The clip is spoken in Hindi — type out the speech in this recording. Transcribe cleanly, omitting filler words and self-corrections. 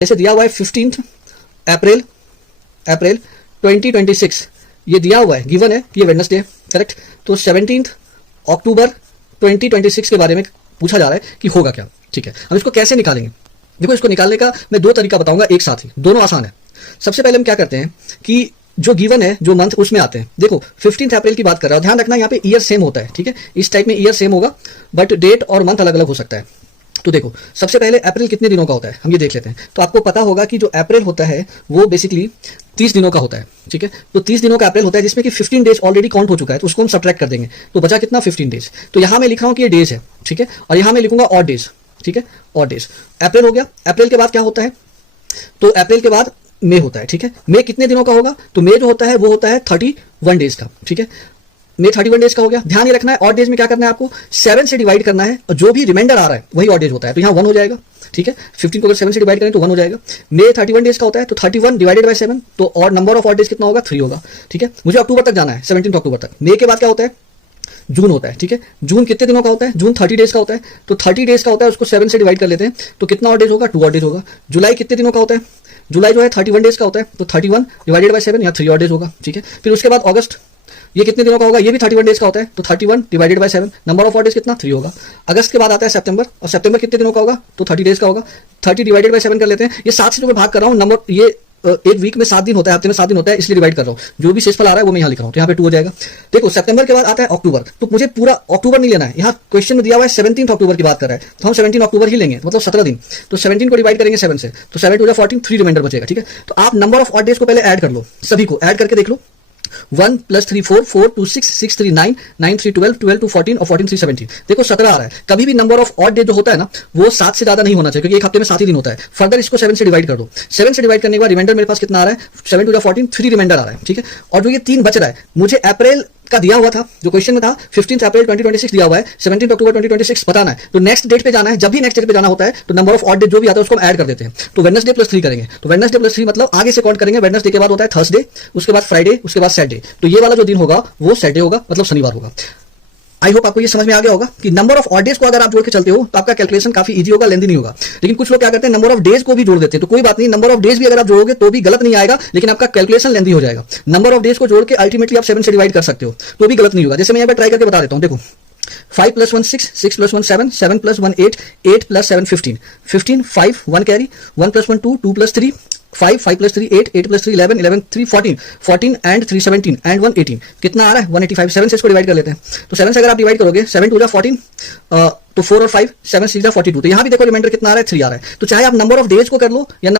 जैसे दिया हुआ है 15 अप्रैल अप्रैल 2026, ये दिया हुआ है, गिवन है कि ये वेडनेसडे, करेक्ट। तो 17 अक्टूबर 2026 के बारे में पूछा जा रहा है कि होगा क्या, ठीक है। हम इसको कैसे निकालेंगे? देखो, इसको निकालने का मैं दो तरीका बताऊंगा एक साथ ही, दोनों आसान है। सबसे पहले हम क्या करते हैं कि जो गिवन है, जो मंथ उसमें आते हैं। देखो 15 अप्रैल की बात कर रहा हूं, ध्यान रखना यहाँ पे ईयर सेम होता है, ठीक है। इस टाइप में ईयर सेम होगा बट डेट और मंथ अलग अलग हो सकता है। तो देखो सबसे पहले अप्रैल कितने दिनों का होता है हम ये देख लेते हैं। तो आपको पता होगा कि जो अप्रैल होता है वो बेसिकली 30 दिनों का होता है, ठीक है। तो 30 दिनों का अप्रैल होता है जिसमें कि 15 डेज ऑलरेडी काउंट हो चुका है, तो उसको हम सब्ट्रैक्ट कर देंगे। तो बचा कितना? 15 डेज। तो यहां मैं लिख रहा हूं कि ये डेज है, ठीक है। और यहां मैं लिखूंगा ऑड डेज, ठीक है, ऑड डेज। अप्रैल हो गया। अप्रैल के बाद क्या होता है? तो अप्रैल के बाद मई होता है, ठीक है। मई कितने दिनों का होगा? तो मई जो होता है वो होता है 31 डेज का, ठीक है। मई 31 डेज का हो गया। ध्यान ये रखना है ऑड डेज में क्या करना है आपको, 7 से डिवाइड करना है और जो भी रिमाइंडर आ रहा है वही ऑड डेज होता है। तो यहाँ 1 हो जाएगा, ठीक है। 15 को अगर 7 से डिवाइड करें तो 1 हो जाएगा। मई 31 डेज का होता है तो 31 डिवाइडेड बाय 7, तो और नंबर ऑफ ऑड डेज कितना होगा? 3 होगा, ठीक है। मुझे अक्टूबर तक जाना है, 17 अक्टूबर तक। मई के बाद क्या होता है? जून होता है, ठीक है। जून कितने दिनों का होता है? जून 30 डेज का होता है। तो 30 डेज का होता है, उसको 7 से डिवाइड कर लेते हैं तो कितना ऑड डेज होगा? 2 ऑड डेज होगा। जुलाई कितने दिनों का होता है? जुलाई जो है 31 डेज का होता है, तो 31 डिवाइडेड बाय 7 या 3 ऑड डेज होगा, ठीक है। फिर उसके बाद अगस्त, ये कितने दिनों का होगा? ये भी 31 डेज का होता है, तो 31 divided by 7, number of odd days कितना? 3 होगा। अगस्त के बाद आता है सितंबर, और सितंबर कितने दिनों का होगा? तो 30 डेज का होगा। 30 डिवाइडेड बाय 7 कर लेते हैं। ये 7 से जो मैं भाग कर रहा हूँ, नंबर ये एक वीक में 7 दिन होता है, हफ्ते में 7 दिन होता है, इसलिए डिवाइड कर रहा हूँ। जो भी शेषफल आ रहा है वो मैं यहाँ लिख रहा हूँ, तो यहाँ पे 2 हो जाएगा। देखो सितंबर के बाद आता है अक्टूबर, तो मुझे पूरा अक्टूबर नहीं लेना है। यहाँ क्वेश्चन में दिया हुआ है 17 अक्टूबर की बात कर रहा है, तो हम 17 अक्टूबर ही लेंगे, मतलब 17 दिन। तो 17 को डिवाइड करेंगे 7 से, तो 7 2 14, 3 रिमाइंडर बचेगा, ठीक है। तो आप नंबर ऑफ ऑड डेज को पहले ऐड कर लो, सभी को ऐड करके देख लो। 1 + 3 4, 4 2 6, 6 3 9, 9 3 12, 12 2 14 और 14 3 17। देखो 17 आ रहा है। कभी भी नंबर ऑफ ऑड डे जो होता है ना वो 7 से ज्यादा नहीं होना चाहिए, क्योंकि एक हफ्ते में 7 ही दिन होता है। फर्दर इसको 7 से डिवाइड कर दो। 7 से डिवाइड करने के बाद रिमाइंडर मेरे पास कितना आ रहा है? 7 2 14, 3 रिमाइंडर आ रहा है, ठीक है। और जो ये 3 बच रहा है, मुझे अप्रैल का दिया हुआ था, जो क्वेश्चन में था 15 अप्रैल 2026 दिया हुआ है, 17 अक्टूबर 2026 बताना है। तो नेक्स्ट डेट पे जाना है। जब भी नेक्स्ट डेट पे जाना होता है तो नंबर ऑफ ऑड डेट जो भी आता है उसको हम ऐड कर देते हैं। तो वेडनेसडे + 3 करेंगे, तो वेडनेसडे + 3 मतलब आगे से काउंट करेंगे। वेडनेसडे के बाद होता है थर्सडे, उसके बाद फ्राइडे, उसके बाद सैटरडे। तो ये वाला जो दिन होगा वो सैटरडे होगा, मतलब शनिवार होगा। आई होप आपको ये समझ में आ गया होगा कि नंबर ऑफ ऑड डेज को अगर आप जोड़ के चलते हो तो आपका कैलकुलेशन काफी इजी होगा, लेंदी नहीं होगा। लेकिन कुछ लोग क्या करते हैं, नंबर ऑफ डेज को भी जोड़ देते हैं। तो कोई बात नहीं, नंबर ऑफ डेज भी अगर आप जोड़ोगे तो भी गलत नहीं आएगा, लेकिन आपका कैलकुलेशन लेंदी हो जाएगा। नंबर ऑफ डेज को जोड़ के अल्टीमेटली आप 7 से डिवाइड कर सकते हो तो भी गलत नहीं होगा। जैसे मैं यहाँ पे ट्राई करके बता देता हूँ। देखो 5 + 1 6, 6 + 1 7, 7 + 1 8, 8 + 7 15, 15 5 1 कैरी, 1 + 1 2, 2 + 3 5, 5 + 3 8, 8 + 3 11, 11 3 14, 14 and 3 17 and 1 18। कितना आ रहा है? 185। 7 से इसको डिवाइड कर लेते हैं। तो 7 से अगर आप डिवाइड करोगे, 7 2 14, तो 4 और 5, 7 6 42। तो यहाँ भी देखो रिमाइंडर कितना आ रहा है? 3 आ रहा है। तो चाहे आप नंबर ऑफ डेज को कर लो या